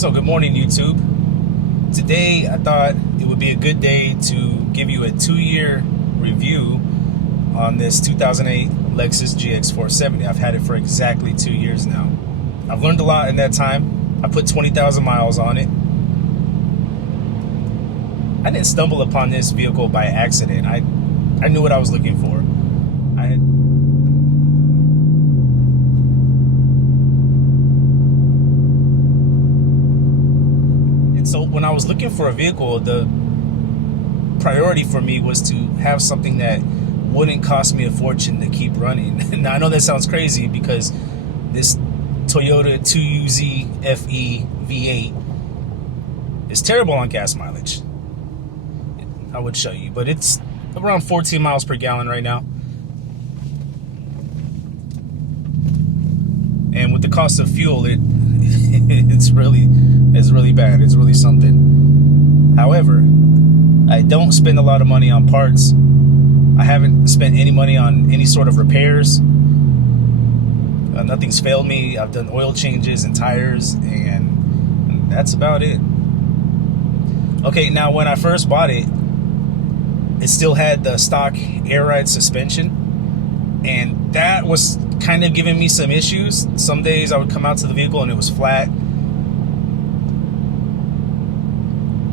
So good morning, YouTube. Today I thought it would be a good day to give you a 2-year review on this 2008 Lexus GX470. I've had it for exactly 2 years now. I've learned a lot in that time. I put 20,000 miles on it. I didn't stumble upon this vehicle by accident. I knew what I was looking for. And so when I was looking for a vehicle, the priority for me was to have something that wouldn't cost me a fortune to keep running. Now I know that sounds crazy because this Toyota 2UZ FE V8 is terrible on gas mileage. I would show you, but it's around 14 miles per gallon right now. And with the cost of fuel, it's really bad. It's really something. However, I don't spend a lot of money on parts. I haven't spent any money on any sort of repairs. Nothing's failed me. I've done oil changes and tires, and that's about it. Okay, now when I first bought it, it still had the stock air ride suspension, and that was kind of giving me some issues. Some days I would come out to the vehicle and it was flat.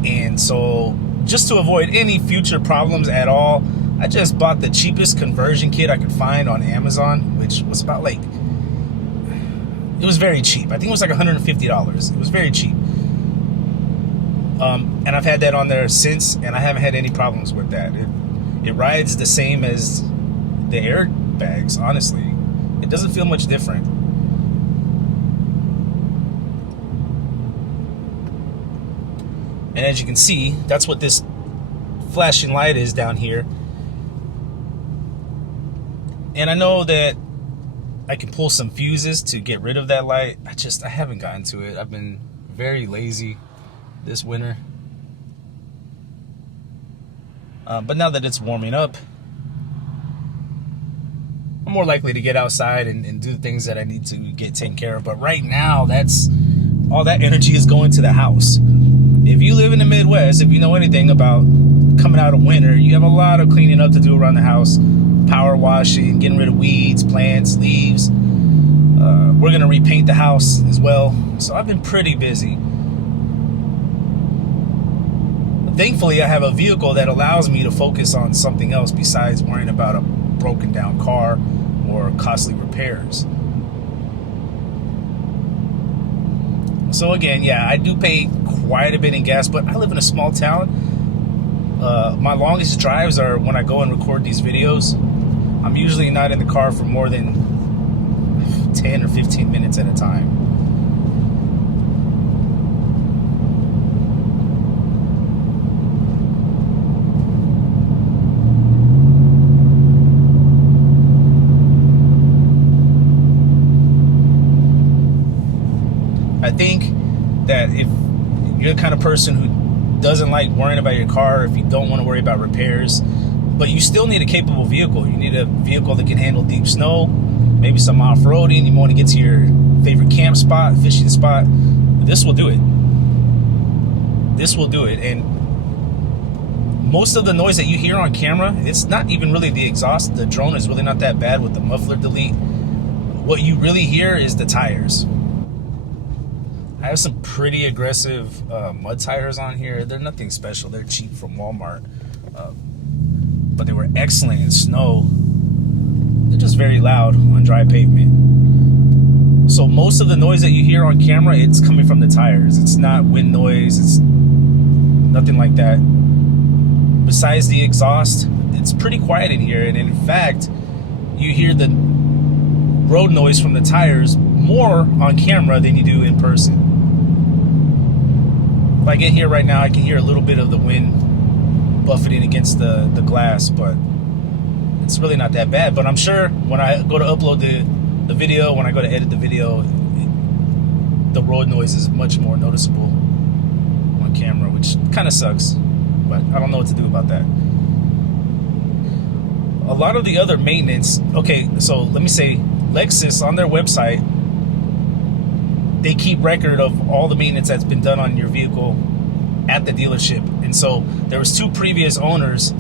And so just to avoid any future problems at all, I just bought the cheapest conversion kit I could find on Amazon, which was about it was very cheap. I think it was like $150. It was very cheap. And I've had that on there since, and I haven't had any problems with that. It rides the same as the airbags, honestly. It doesn't feel much different. And as you can see, that's what this flashing light is down here. And I know that I can pull some fuses to get rid of that light. I haven't gotten to it. I've been very lazy this winter. But now that it's warming up, I'm more likely to get outside and do things that I need to get taken care of. But right now, all that energy is going to the house. If you live in the Midwest, if you know anything about coming out of winter, you have a lot of cleaning up to do around the house. Power washing, getting rid of weeds, plants, leaves. We're going to repaint the house as well. So I've been pretty busy. Thankfully, I have a vehicle that allows me to focus on something else besides worrying about a broken down car or costly repairs. So again, yeah, I do pay quite a bit in gas, but I live in a small town. My longest drives are when I go and record these videos. I'm usually not in the car for more than 10 or 15 minutes at a time. I think that if you're the kind of person who doesn't like worrying about your car, if you don't want to worry about repairs, but you still need a capable vehicle. You need a vehicle that can handle deep snow, maybe some off-roading. You want to get to your favorite camp spot, fishing spot. This will do it. This will do it. And most of the noise that you hear on camera, it's not even really the exhaust. The drone is really not that bad with the muffler delete. What you really hear is the tires. I have some pretty aggressive mud tires on here. They're nothing special. They're cheap from Walmart. But they were excellent in snow. They're just very loud on dry pavement. So most of the noise that you hear on camera, it's coming from the tires. It's not wind noise. It's nothing like that. Besides the exhaust, it's pretty quiet in here. And in fact, you hear the road noise from the tires more on camera than you do in person. If I get here right now, I can hear a little bit of the wind buffeting against the glass, but it's really not that bad. But I'm sure when I go to upload the video, when I go to edit the video, the road noise is much more noticeable on camera, which kind of sucks, but I don't know what to do about that. A lot of the other maintenance, okay, so let me say, Lexus on their website, they keep record of all the maintenance that's been done on your vehicle at the dealership. And so there was 2 previous owners.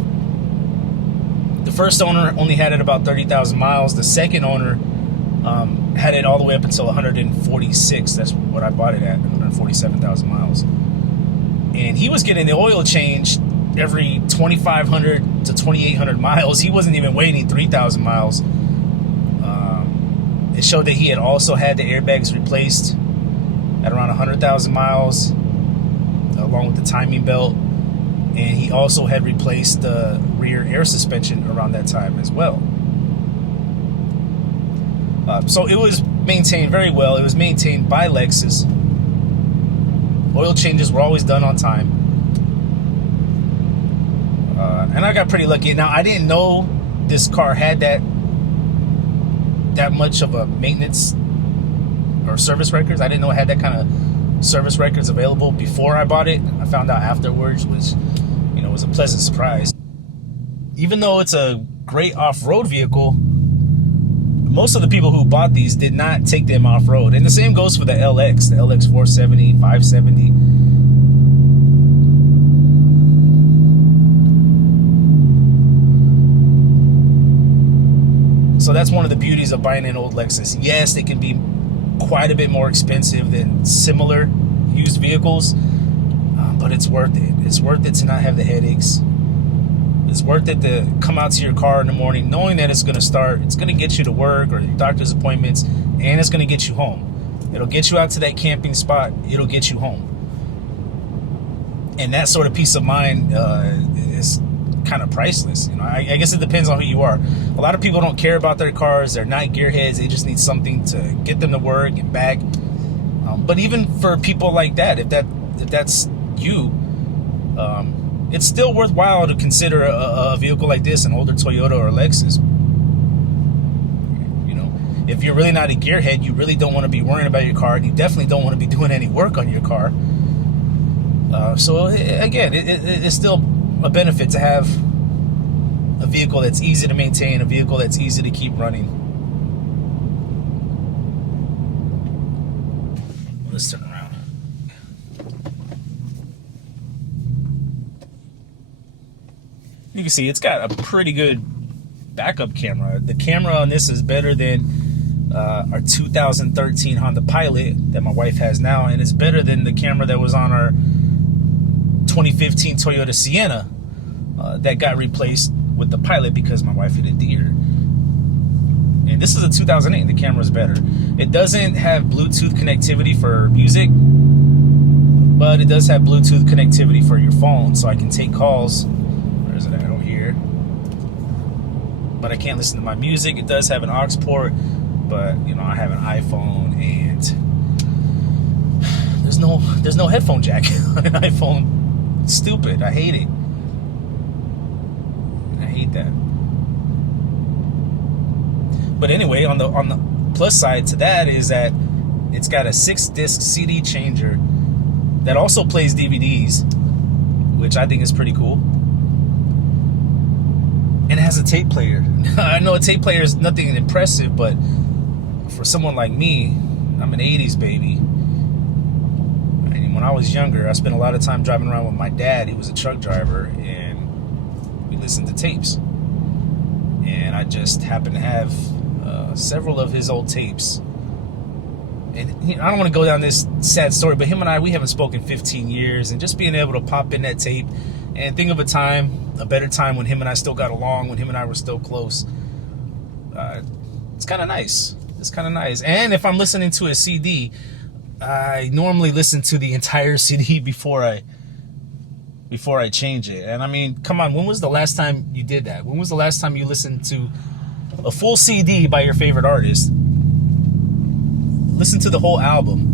The first owner only had it about 30,000 miles. The second owner had it all the way up until 146. That's what I bought it at, 147,000 miles. And he was getting the oil change every 2,500 to 2,800 miles. He wasn't even waiting 3,000 miles. It showed that he had also had the airbags replaced at around 100,000 miles, along with the timing belt. And he also had replaced the rear air suspension around that time as well. So it was maintained very well. It was maintained by Lexus. Oil changes were always done on time. And I got pretty lucky. Now, I didn't know this car had that much of a maintenance or service records. I didn't know it had that kind of service records available before I bought it. I found out afterwards, which, you know, was a pleasant surprise. Even though it's a great off-road vehicle, most of the people who bought these did not take them off-road. And the same goes for the LX, the LX470, 570. So that's one of the beauties of buying an old Lexus. Yes, they can be quite a bit more expensive than similar used vehicles, but it's worth it. It's worth it to not have the headaches. It's worth it to come out to your car in the morning knowing that it's going to start. It's going to get you to work or your doctor's appointments, and it's going to get you home. It'll get you out to that camping spot. It'll get you home. And that sort of peace of mind is kind of priceless. You know, I guess it depends on who you are. A lot of people don't care about their cars. They're not gearheads. They just need something to get them to work and back. But even for people like that, if that's you, it's still worthwhile to consider a vehicle like this, an older Toyota or Lexus. You know, if you're really not a gearhead, you really don't want to be worrying about your car, and you definitely don't want to be doing any work on your car. So again, it's still a benefit to have a vehicle that's easy to maintain, a vehicle that's easy to keep running. Let's turn around. You can see it's got a pretty good backup camera. The camera on this is better than our 2013 Honda Pilot that my wife has now, and it's better than the camera that was on our 2015 Toyota Sienna that got replaced with the Pilot because my wife hit a deer. And this is a 2008. The camera's better. It doesn't have Bluetooth connectivity for music, but it does have Bluetooth connectivity for your phone, so I can take calls. Where is it at? Over here. But I can't listen to my music. It does have an aux port, but you know, I have an iPhone, and there's no headphone jack on an iPhone. It's stupid. I hate it. I hate that. But anyway, on the plus side to that is that it's got a 6-disc CD changer that also plays DVDs, which I think is pretty cool. And it has a tape player. I know a tape player is nothing impressive, but for someone like me, I'm an 80s baby. And when I was younger, I spent a lot of time driving around with my dad. He was a truck driver, and we listened to tapes. And I just happened to have several of his old tapes. And I don't want to go down this sad story, but him and I, we haven't spoken 15 years. And just being able to pop in that tape and think of a better time when him and I still got along, when him and I were still close. It's kind of nice. It's kind of nice. And if I'm listening to a CD, I normally listen to the entire CD before I change it. And I mean, come on, when was the last time you did that? When was the last time you listened to a full CD by your favorite artist? Listen to the whole album.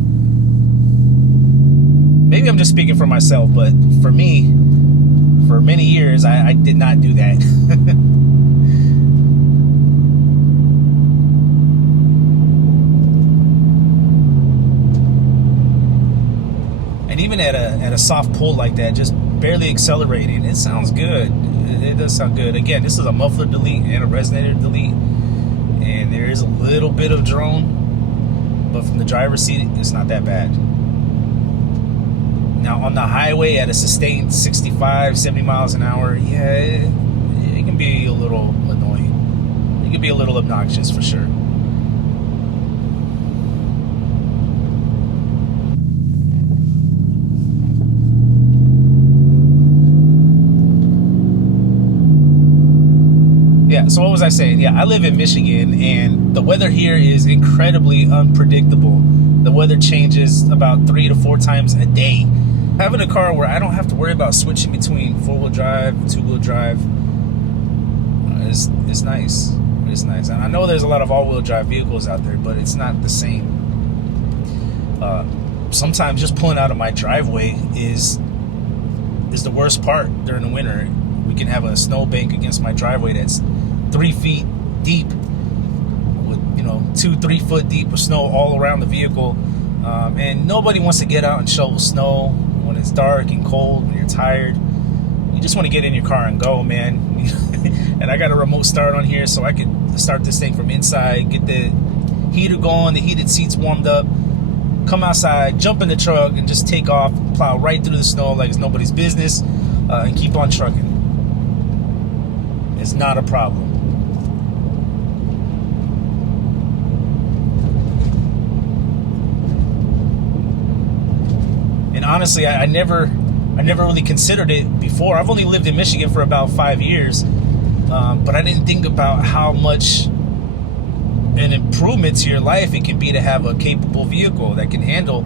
Maybe I'm just speaking for myself, but for me, for many years, I did not do that. And even at a soft pull like that, just barely accelerating, it sounds good. It does sound good. Again, this is a muffler delete and a resonator delete, and there is a little bit of drone. but from the driver's seat, it's not that bad. Now, on the highway at a sustained 65, 70 miles an hour, yeah, it can be a little annoying. It can be a little obnoxious for sure. Yeah, so what was I saying? Yeah, I live in Michigan, and the weather here is incredibly unpredictable. The weather changes about 3 to 4 times a day. Having a car where I don't have to worry about switching between 4-wheel drive, 2-wheel drive is nice. It's nice. And I know there's a lot of all-wheel drive vehicles out there, but it's not the same. Sometimes just pulling out of my driveway is the worst part during the winter. We can have a snowbank against my driveway that's 3 feet deep with, 2-3 foot deep of snow all around the vehicle. And nobody wants to get out and shovel snow when it's dark and cold, when you're tired. You just want to get in your car and go, man. And I got a remote start on here, so I could start this thing from inside, get the heater going, the heated seats warmed up, come outside, jump in the truck, and just take off, plow right through the snow like it's nobody's business, and keep on trucking. It's not a problem. And honestly, I never really considered it before. I've only lived in Michigan for about 5 years, but I didn't think about how much an improvement to your life it can be to have a capable vehicle that can handle,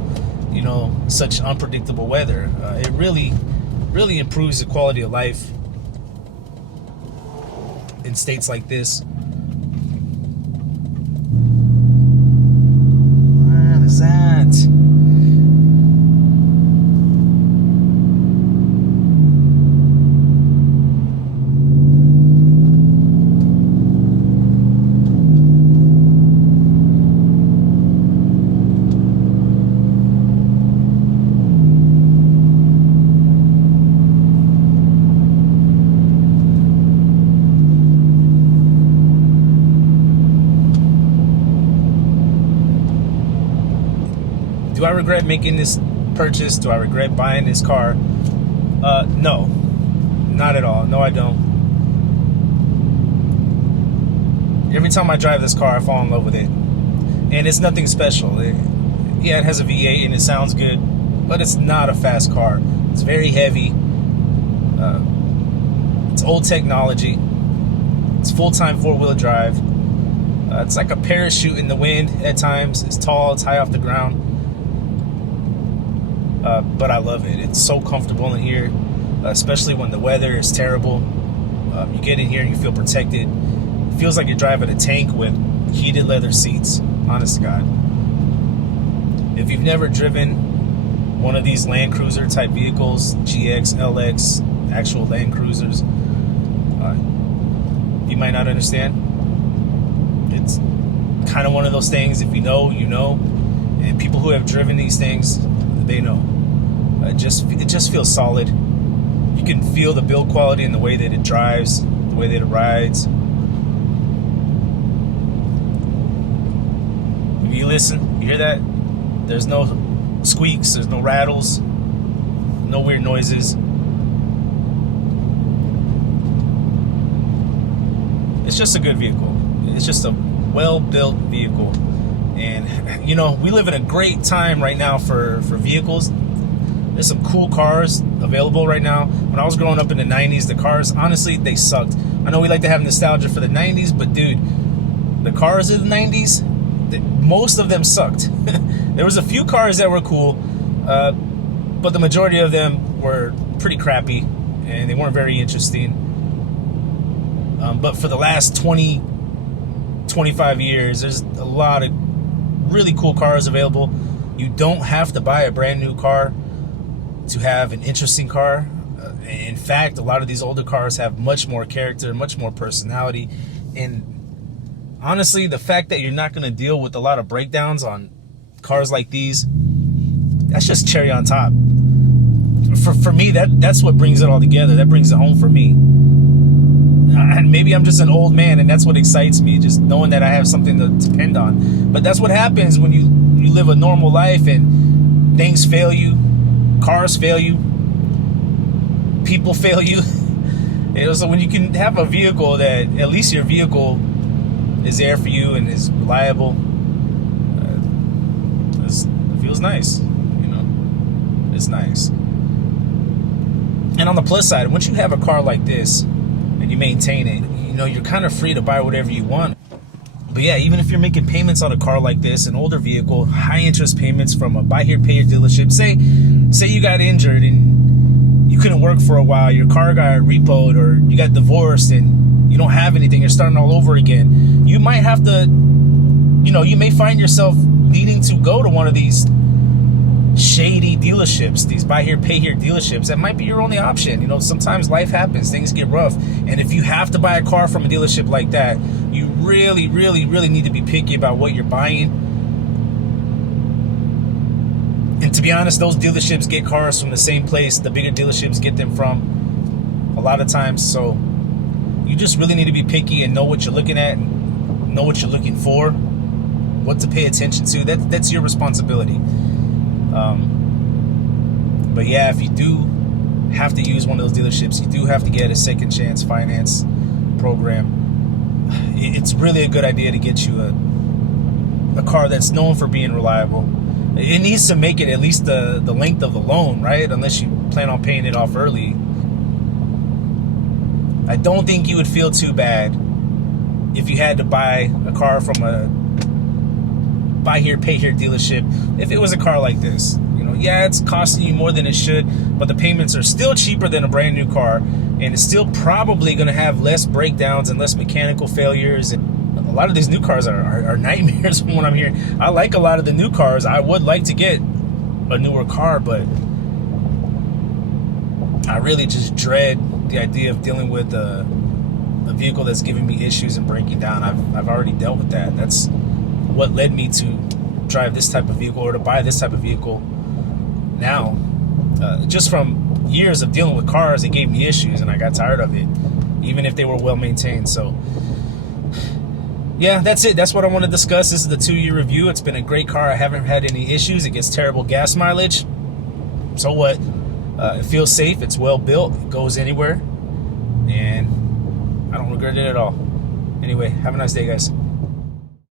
such unpredictable weather. It really improves the quality of life in states like this. What is that? Do I regret making this purchase? Do I regret buying this car? No, not at all. No, I don't. Every time I drive this car, I fall in love with it. And it's nothing special. It has a V8 and it sounds good, but it's not a fast car. It's very heavy. It's old technology. It's full-time 4-wheel drive. It's like a parachute in the wind at times. It's tall, it's high off the ground. But I love it. It's so comfortable in here, especially when the weather is terrible. You get in here and you feel protected. It feels like you're driving a tank with heated leather seats, honest to God. If you've never driven one of these Land Cruiser type vehicles, GX, LX, actual Land Cruisers, you might not understand. It's kind of one of those things, if you know, you know. And people who have driven these things, they know. It just feels solid. You can feel the build quality in the way that it drives, the way that it rides. When you listen, you hear that? There's no squeaks, there's no rattles, no weird noises. It's just a good vehicle. It's just a well-built vehicle. And, we live in a great time right now for vehicles. There's some cool cars available right now. When I was growing up in the 90s, the cars, honestly, they sucked. I know we like to have nostalgia for the 90s, but dude, the cars of the 90s, most of them sucked. There was a few cars that were cool, but the majority of them were pretty crappy, and they weren't very interesting. But for the last 20, 25 years, there's a lot of really cool cars available. You don't have to buy a brand new car to have an interesting car. In fact, a lot of these older cars have much more character, much more personality. And honestly, the fact that you're not going to deal with a lot of breakdowns on cars like these, that's just cherry on top. For me, that's what brings it all together. That brings it home for me. And maybe I'm just an old man, and that's what excites me, just knowing that I have something to depend on. But that's what happens when you you live a normal life and things fail you, cars fail you, people fail you. So when you can have a vehicle that at least your vehicle is there for you and is reliable, it feels nice, it's nice. And on the plus side, once you have a car like this and you maintain it, you're kind of free to buy whatever you want. But yeah, even if you're making payments on a car like this, an older vehicle, high interest payments from a buy here, pay here dealership, say you got injured and you couldn't work for a while, your car got repoed or you got divorced and you don't have anything, you're starting all over again, you might have to, you may find yourself needing to go to one of these shady dealerships, these buy here, pay here dealerships. That might be your only option. Sometimes life happens, things get rough. And if you have to buy a car from a dealership like that, you really, really, really need to be picky about what you're buying. And to be honest, those dealerships get cars from the same place the bigger dealerships get them from a lot of times. So you just really need to be picky and know what you're looking at and know what you're looking for, what to pay attention to. That's your responsibility. But yeah, if you do have to use one of those dealerships, you do have to get a second chance finance program. It's really a good idea to get you a car that's known for being reliable. It needs to make it at least the length of the loan, right? Unless you plan on paying it off early. I don't think you would feel too bad if you had to buy a car from a buy here, pay here dealership. If it was a car like this, yeah, it's costing you more than it should, but the payments are still cheaper than a brand new car, and it's still probably going to have less breakdowns and less mechanical failures. And a lot of these new cars are nightmares from what I'm hearing. I like a lot of the new cars. I would like to get a newer car, but I really just dread the idea of dealing with a vehicle that's giving me issues and breaking down. I've already dealt with that. That's what led me to drive this type of vehicle or to buy this type of vehicle now. Just from years of dealing with cars, it gave me issues and I got tired of it, even if they were well maintained. So yeah, that's it. That's what I want to discuss. This is the 2-year review. It's been a great car. I haven't had any issues. It gets terrible gas mileage. So what? It feels safe. It's well built. It goes anywhere. And I don't regret it at all. Anyway, have a nice day, guys.